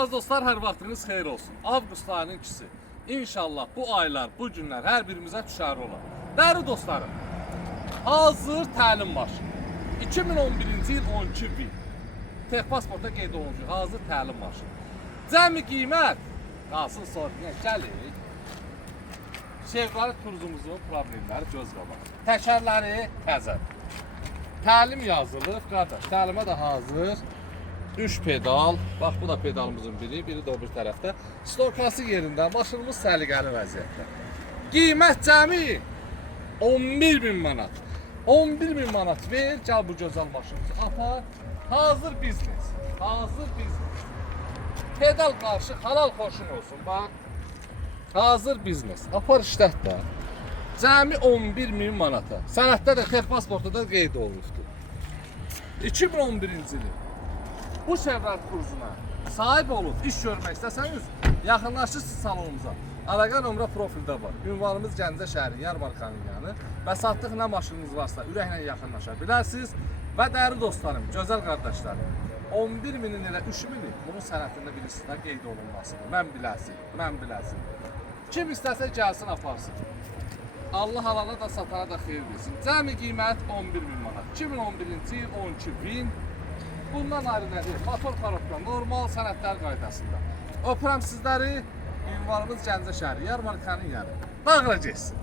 Aziz dostlar, hər vaxtınız xeyir olsun. Avqust ayının ikisi. İnşallah bu aylar, bu günlər hər birimizə düşərli olar. Dəyərli dostlarım, hazır təlim maşını. 2011-ci il 12 bin. Texpasportda qeyd olunmuş hazır təlim maşını. Cəmi qiymət, qalsın sorğuya gəlir. Şevqalı turizmimizin problemləri göz qabaq. Təkərləri təzə. Təlim yazılıb, qardaş, təlimə də hazır. 3 pedal, bax bu da pedalımızın biri də o bir tərəfdə. Stokası yerində, maşınımız səliqəli vəziyyətdə. Qiymət cəmi 11.000 manat. 11.000 manat ver, gəl bu gözəl maşınımızı apar. Hazır biznes, hazır biznes. Pedal qarşı halal xoşun olsun, bax. Hazır biznes, apar işlət də. Cəmi 11.000 manata. Sənətdə də Texpasportda da qeyd olunubdur. 2011-ci il. Bu Chevrolet kursuna sahib olub, iş görmək istəsəniz, yaxınlaşırsınız salonumuza. Əlaqə nömrə profildə var. Ünvanımız Gəncə şəhəri, Yarmarkanın yanı və satlıq nə maşınınız varsa ürəklə yaxınlaşa bilərsiniz. Və dəyərli dostlarım, gözəl qardaşlarım, 11.000-in elə 3.000-i bunun sənətində bilirsiniz, qeyd olunmasıdır. Mən biləsin. Kim istəsə gəlsin, aparsın. Allah halala da satana da xeyir versin. Cəmi qiymət 11.000 manat. 2011-ci il 12.000. Bundan ayrı nədir? Motor korobka, normal sənədlər qaydasında. Öpürəm sizləri. Ünvanımız Gəncə şəhəri, Yarmarkanın yanı. Bağıra getsin.